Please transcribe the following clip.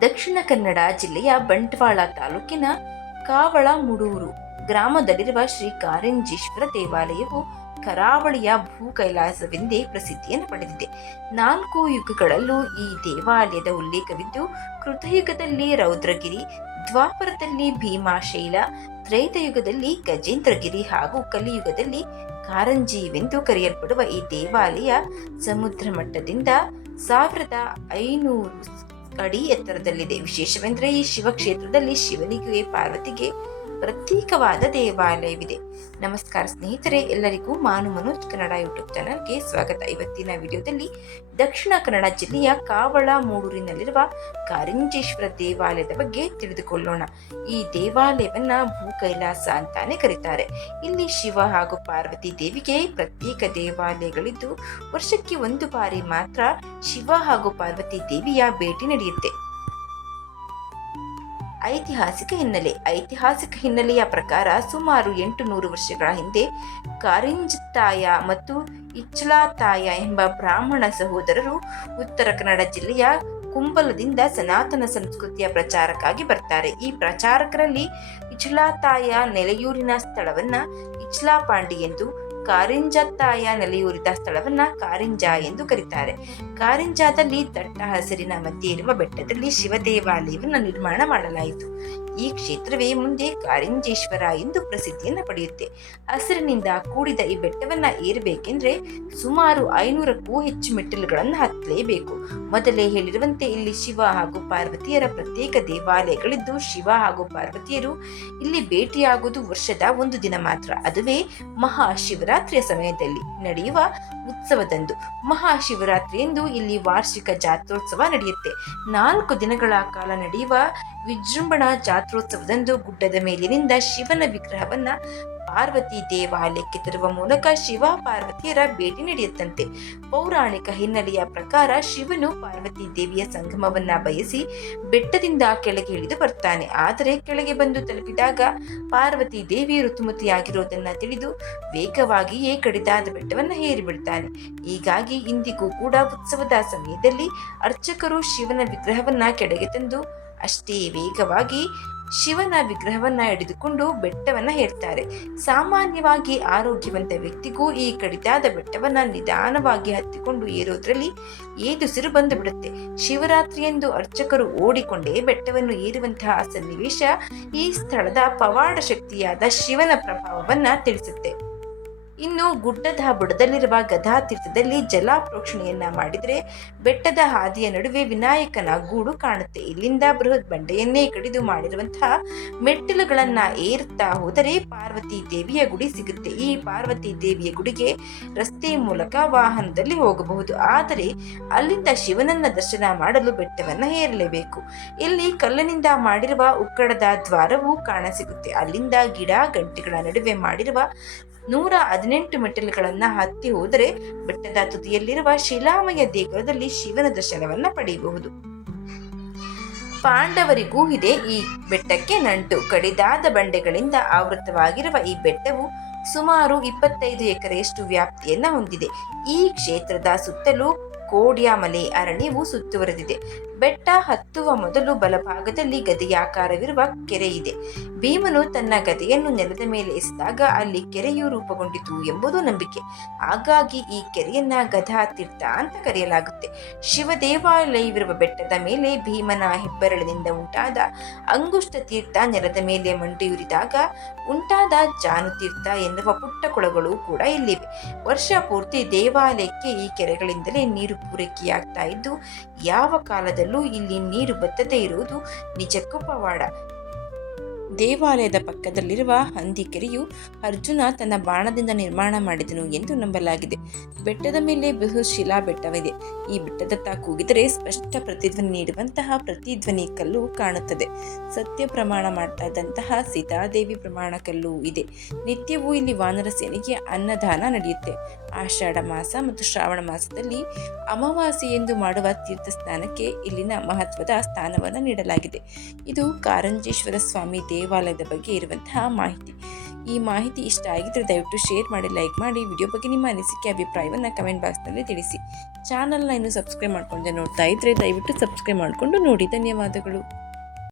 ದಕ್ಷಿಣ ಕನ್ನಡ ಜಿಲ್ಲೆಯ ಬಂಟ್ವಾಳ ತಾಲೂಕಿನ ಕಾವಳ ಮುಡೂರು ಗ್ರಾಮದಲ್ಲಿರುವ ಶ್ರೀ ಕಾರಂಜೇಶ್ವರ ದೇವಾಲಯವು ಕರಾವಳಿಯ ಭೂ ಕೈಲಾಸವೆಂದೇ ಪ್ರಸಿದ್ಧಿಯನ್ನು ಪಡೆದಿದೆ. ನಾಲ್ಕು ಯುಗಗಳಲ್ಲೂ ಈ ದೇವಾಲಯದ ಉಲ್ಲೇಖವಿದ್ದು, ಕೃತಯುಗದಲ್ಲಿ ರೌದ್ರಗಿರಿ, ದ್ವಾಪರದಲ್ಲಿ ಭೀಮಾಶೈಲ, ತ್ರೈತಯುಗದಲ್ಲಿ ಗಜೇಂದ್ರಗಿರಿ ಹಾಗೂ ಕಲಿಯುಗದಲ್ಲಿ ಕಾರಂಜಿವೆಂದು ಕರೆಯಲ್ಪಡುವ ಈ ದೇವಾಲಯ ಸಮುದ್ರ ಮಟ್ಟದಿಂದ ಸಾವಿರದ ಐನೂರು ಅಡಿ ಎತ್ತರದಲ್ಲಿದೆ. ವಿಶೇಷವೆಂದರೆ ಈ ಶಿವಕ್ಷೇತ್ರದಲ್ಲಿ ಶಿವನಿಗೆ ಪಾರ್ವತಿಗೆ ಪ್ರತ್ಯೇಕವಾದ ದೇವಾಲಯವಿದೆ. ನಮಸ್ಕಾರ ಸ್ನೇಹಿತರೆ, ಎಲ್ಲರಿಗೂ ಮಾನು ಮನೋಜ್ ಕನ್ನಡ ಯೂಟ್ಯೂಬ್ ಚಾನಲ್ಗೆ ಸ್ವಾಗತ. ಇವತ್ತಿನ ವಿಡಿಯೋದಲ್ಲಿ ದಕ್ಷಿಣ ಕನ್ನಡ ಜಿಲ್ಲೆಯ ಕಾವಳ ಮೂಡೂರಿನಲ್ಲಿರುವ ಕಾರಿಂಜೇಶ್ವರ ದೇವಾಲಯದ ಬಗ್ಗೆ ತಿಳಿದುಕೊಳ್ಳೋಣ. ಈ ದೇವಾಲಯವನ್ನ ಭೂ ಕೈಲಾಸ ಅಂತಾನೆ ಕರೀತಾರೆ. ಇಲ್ಲಿ ಶಿವ ಹಾಗೂ ಪಾರ್ವತಿ ದೇವಿಗೆ ಪ್ರತ್ಯೇಕ ದೇವಾಲಯಗಳಿದ್ದು, ವರ್ಷಕ್ಕೆ ಒಂದು ಬಾರಿ ಮಾತ್ರ ಶಿವ ಹಾಗೂ ಪಾರ್ವತಿ ದೇವಿಯ ಭೇಟಿ ನಡೆಯುತ್ತೆ. ಐತಿಹಾಸಿಕ ಹಿನ್ನೆಲೆ. ಐತಿಹಾಸಿಕ ಹಿನ್ನೆಲೆಯ ಪ್ರಕಾರ ಸುಮಾರು ಎಂಟು ನೂರು ವರ್ಷಗಳ ಹಿಂದೆ ಕಾರಿಂಜತಾಯ ಮತ್ತು ಇಚ್ಲಾತಾಯ ಎಂಬ ಬ್ರಾಹ್ಮಣ ಸಹೋದರರು ಉತ್ತರ ಕನ್ನಡ ಜಿಲ್ಲೆಯ ಕುಂಬಲದಿಂದ ಸನಾತನ ಸಂಸ್ಕೃತಿಯ ಪ್ರಚಾರಕ್ಕಾಗಿ ಬರ್ತಾರೆ. ಈ ಪ್ರಚಾರಕರಲ್ಲಿ ಇಚ್ಲಾತಾಯ ನೆಲೆಯೂರಿನ ಸ್ಥಳವನ್ನ ಇಚ್ಲಾಪಾಂಡಿ ಎಂದು ಕಾರಿಂಜತ್ತಾಯ ನೆಲೆಯೂರಿದ ಸ್ಥಳವನ್ನ ಕಾರಿಂಜ ಎಂದು ಕರೀತಾರೆ. ಕಾರಿಂಜಾದಲ್ಲಿ ದಟ್ಟ ಹಸಿರಿನ ಮಧ್ಯೆ ಇರುವ ಬೆಟ್ಟದಲ್ಲಿ ಶಿವ ದೇವಾಲಯವನ್ನು ನಿರ್ಮಾಣ ಮಾಡಲಾಯಿತು. ಈ ಕ್ಷೇತ್ರವೇ ಮುಂದೆ ಕಾರಿಂಜೇಶ್ವರ ಎಂದು ಪ್ರಸಿದ್ಧಿಯನ್ನು ಪಡೆಯುತ್ತೆ. ಹಸಿರಿನಿಂದ ಕೂಡಿದ ಈ ಬೆಟ್ಟವನ್ನ ಏರಬೇಕೆಂದ್ರೆ ಸುಮಾರು ಐನೂರಕ್ಕೂ ಹೆಚ್ಚು ಮೆಟ್ಟಿಲುಗಳನ್ನು ಹತ್ತಲೇಬೇಕು ಮೊದಲೇ ಹೇಳಿರುವಂತೆ ಇಲ್ಲಿ ಶಿವ ಹಾಗೂ ಪಾರ್ವತಿಯರ ಪ್ರತ್ಯೇಕ ದೇವಾಲಯಗಳಿದ್ದು, ಶಿವ ಹಾಗೂ ಪಾರ್ವತಿಯರು ಇಲ್ಲಿ ಭೇಟಿಯಾಗುವುದು ವರ್ಷದ ಒಂದು ದಿನ ಮಾತ್ರ. ಅದುವೇ ಮಹಾಶಿವರಾತ್ರಿಯ ಸಮಯದಲ್ಲಿ ನಡೆಯುವ ಉತ್ಸವದಂದು. ಮಹಾಶಿವರಾತ್ರಿಯಂದು ಇಲ್ಲಿ ವಾರ್ಷಿಕ ಜಾತ್ರೋತ್ಸವ ನಡೆಯುತ್ತೆ. ನಾಲ್ಕು ದಿನಗಳ ಕಾಲ ನಡೆಯುವ ವಿಜೃಂಭಣಾ ಜಾತ್ರೋತ್ಸವದಂದು ಗುಡ್ಡದ ಮೇಲಿನಿಂದ ಶಿವನ ವಿಗ್ರಹವನ್ನ ಪಾರ್ವತಿ ದೇವಾಲಯಕ್ಕೆ ತರುವ ಮೂಲಕ ಶಿವ ಪಾರ್ವತಿಯರ ಭೇಟಿ ನಡೆಯುತ್ತಂತೆ. ಪೌರಾಣಿಕ ಹಿನ್ನೆಲೆಯ ಪ್ರಕಾರ ಶಿವನು ಪಾರ್ವತಿ ದೇವಿಯ ಸಂಗಮವನ್ನ ಬಯಸಿ ಬೆಟ್ಟದಿಂದ ಕೆಳಗೆ ಇಳಿದು ಬರ್ತಾನೆ. ಆದರೆ ಕೆಳಗೆ ಬಂದು ತಲುಪಿದಾಗ ಪಾರ್ವತಿ ದೇವಿ ಋತುಮತಿಯಾಗಿರೋದನ್ನ ತಿಳಿದು ವೇಗವಾಗಿಯೇ ಕಡಿದಾದ ಬೆಟ್ಟವನ್ನು ಹೇರಿಬಿಡ್ತಾನೆ ಹೀಗಾಗಿ ಇಂದಿಗೂ ಕೂಡ ಉತ್ಸವದ ಸಮಯದಲ್ಲಿ ಅರ್ಚಕರು ಶಿವನ ವಿಗ್ರಹವನ್ನ ಕೆಳಗೆ ತಂದು ಅಷ್ಟೇ ವೇಗವಾಗಿ ಶಿವನ ವಿಗ್ರಹವನ್ನ ಹಿಡಿದುಕೊಂಡು ಬೆಟ್ಟವನ್ನ ಹೇರ್ತಾರೆ ಸಾಮಾನ್ಯವಾಗಿ ಆರೋಗ್ಯವಂತ ವ್ಯಕ್ತಿಗೂ ಈ ಕಡಿತಾದ ಬೆಟ್ಟವನ್ನ ನಿಧಾನವಾಗಿ ಹತ್ತಿಕೊಂಡು ಏರೋದ್ರಲ್ಲಿ ಏದುಸಿರು ಬಂದು ಬಿಡುತ್ತೆ. ಶಿವರಾತ್ರಿಯಂದು ಅರ್ಚಕರು ಓಡಿಕೊಂಡೇ ಬೆಟ್ಟವನ್ನು ಏರುವಂತಹ ಸನ್ನಿವೇಶ ಈ ಸ್ಥಳದ ಪವಾಡ ಶಕ್ತಿಯಾದ ಶಿವನ ಪ್ರಭಾವವನ್ನ ತಿಳಿಸುತ್ತೆ. ಇನ್ನು ಗುಡ್ಡದ ಬುಡದಲ್ಲಿರುವ ಗದಾ ತೀರ್ಥದಲ್ಲಿ ಜಲಾಪ್ರೋಕ್ಷಣೆಯನ್ನ ಮಾಡಿದರೆ ಬೆಟ್ಟದ ಹಾದಿಯ ನಡುವೆ ವಿನಾಯಕನ ಗೂಡು ಕಾಣುತ್ತೆ. ಇಲ್ಲಿಂದ ಬೃಹತ್ ಬಂಡೆಯನ್ನೇ ಕಡಿದು ಮಾಡಿರುವಂತಹ ಮೆಟ್ಟಿಲುಗಳನ್ನ ಏರುತ್ತಾ ಹೋದರೆ ಪಾರ್ವತಿ ದೇವಿಯ ಗುಡಿ ಸಿಗುತ್ತೆ. ಈ ಪಾರ್ವತಿ ದೇವಿಯ ಗುಡಿಗೆ ರಸ್ತೆ ಮೂಲಕ ವಾಹನದಲ್ಲಿ ಹೋಗಬಹುದು. ಆದರೆ ಅಲ್ಲಿಂದ ಶಿವನನ್ನ ದರ್ಶನ ಮಾಡಲು ಬೆಟ್ಟವನ್ನ ಏರಲೇಬೇಕು. ಇಲ್ಲಿ ಕಲ್ಲಿನಿಂದ ಮಾಡಿರುವ ಉಕ್ಕಡದ ದ್ವಾರವು ಕಾಣಸಿಗುತ್ತೆ ಅಲ್ಲಿಂದ ಗಿಡ, ಗಂಟೆಗಳ ನಡುವೆ ಮಾಡಿರುವ ನೂರ ಹದಿನೆಂಟು ಮೆಟ್ಟಿಲುಗಳನ್ನ ಹತ್ತಿ ಹೋದರೆ ಬೆಟ್ಟದ ತುದಿಯಲ್ಲಿರುವ ಶಿಲಾಮಯ ದೇಗುಲದಲ್ಲಿ ಶಿವನ ದರ್ಶನವನ್ನ ಪಡೆಯಬಹುದು. ಪಾಂಡವರಿಗೂ ಇದೆ ಈ ಬೆಟ್ಟಕ್ಕೆ ನಂಟು. ಕಡಿದಾದ ಬಂಡೆಗಳಿಂದ ಆವೃತವಾಗಿರುವ ಈ ಬೆಟ್ಟವು ಸುಮಾರು ಇಪ್ಪತ್ತೈದು ಎಕರೆಯಷ್ಟು ವ್ಯಾಪ್ತಿಯನ್ನ ಹೊಂದಿದೆ. ಈ ಕ್ಷೇತ್ರದ ಸುತ್ತಲೂ ಕೋಡ್ಯಾಮಲೆ ಅರಣ್ಯವು ಸುತ್ತುವರೆದಿದೆ. ಬೆಟ್ಟ ಹತ್ತುವ ಮೊದಲು ಬಲಭಾಗದಲ್ಲಿ ಗದೆಯಾಕಾರವಿರುವ ಕೆರೆ ಇದೆ. ಭೀಮನು ತನ್ನ ಗದೆಯನ್ನು ನೆಲದ ಮೇಲೆ ಎಸೆದಾಗ ಅಲ್ಲಿ ಕೆರೆಯು ರೂಪುಗೊಂಡಿತು ಎಂಬುದು ನಂಬಿಕೆ. ಹಾಗಾಗಿ ಈ ಕೆರೆಯನ್ನ ಗದಾ ತೀರ್ಥ ಅಂತ ಕರೆಯಲಾಗುತ್ತೆ. ಶಿವ ದೇವಾಲಯವಿರುವ ಬೆಟ್ಟದ ಮೇಲೆ ಭೀಮನ ಹೆಬ್ಬೆರಳಿನಿಂದ ಉಂಟಾದ ಅಂಗುಷ್ಟ ತೀರ್ಥ ನೆಲದ ಮೇಲೆ ಮಂಡಿಯುರಿದಾಗ ಉಂಟಾದ ಜಾನು ತೀರ್ಥ ಎನ್ನುವ ಪುಟ್ಟ ಕೊಳಗಳು ಕೂಡ ಇಲ್ಲಿವೆ. ವರ್ಷ ಪೂರ್ತಿ ದೇವಾಲಯಕ್ಕೆ ಈ ಕೆರೆಗಳಿಂದಲೇ ನೀರು ಪೂರೈಕೆಯಾಗ್ತಾ ಇದ್ದು ಯಾವ ಕಾಲದಲ್ಲೂ ಇಲ್ಲಿ ನೀರು ಬತ್ತದೇ ಇರುವುದು ನಿಜಕ್ಕೂ ಪವಾಡ. ದೇವಾಲಯದ ಪಕ್ಕದಲ್ಲಿರುವ ಹಂದಿಕೆರೆಯು ಅರ್ಜುನ ತನ್ನ ಬಾಣದಿಂದ ನಿರ್ಮಾಣ ಮಾಡಿದನು ಎಂದು ನಂಬಲಾಗಿದೆ. ಬೆಟ್ಟದ ಮೇಲೆ ಬೃಹತ್ ಶಿಲಾ ಬೆಟ್ಟವಿದೆ ಈ ಬೆಟ್ಟದತ್ತ ಕೂಗಿದರೆ ಸ್ಪಷ್ಟ ಪ್ರತಿಧ್ವನಿ ನೀಡುವಂತಹ ಪ್ರತಿಧ್ವನಿ ಕಲ್ಲು ಕಾಣುತ್ತದೆ. ಸತ್ಯ ಪ್ರಮಾಣ ಮಾಡ್ತಾ ಸೀತಾದೇವಿ ಪ್ರಮಾಣ ಕಲ್ಲು ಇದೆ. ನಿತ್ಯವೂ ಇಲ್ಲಿ ವಾನರ ಸೇನೆಗೆ ಅನ್ನದಾನ ನಡೆಯುತ್ತೆ. ಆಷಾಢ ಮಾಸ ಮತ್ತು ಶ್ರಾವಣ ಮಾಸದಲ್ಲಿ ಅಮಾವಾಸ್ಯೆ ಎಂದು ಮಾಡುವ ತೀರ್ಥ ಸ್ನಾನಕ್ಕೆ ಇಲ್ಲಿನ ಮಹತ್ವದ ಸ್ಥಾನವನ್ನು ನೀಡಲಾಗಿದೆ. ಇದು ಕಾರಂಜೇಶ್ವರ ಸ್ವಾಮಿ ದೇವಾಲಯದ ಬಗ್ಗೆ ಇರುವಂತಹ ಮಾಹಿತಿ. ಈ ಮಾಹಿತಿ ಇಷ್ಟ ಆಗಿದ್ದರೆ ದಯವಿಟ್ಟು ಶೇರ್ ಮಾಡಿ, ಲೈಕ್ ಮಾಡಿ, ವಿಡಿಯೋ ಬಗ್ಗೆ ನಿಮ್ಮ ಅನಿಸಿಕೆ, ಅಭಿಪ್ರಾಯವನ್ನು ಕಮೆಂಟ್ ಬಾಕ್ಸ್ನಲ್ಲಿ ತಿಳಿಸಿ. ಚಾನಲ್ನ ಇನ್ನು ಸಬ್ಸ್ಕ್ರೈಬ್ ಮಾಡ್ಕೊಂಡೆ ನೋಡ್ತಾ ಇದ್ದರೆ ದಯವಿಟ್ಟು ಸಬ್ಸ್ಕ್ರೈಬ್ ಮಾಡಿಕೊಂಡು ನೋಡಿ. ಧನ್ಯವಾದಗಳು.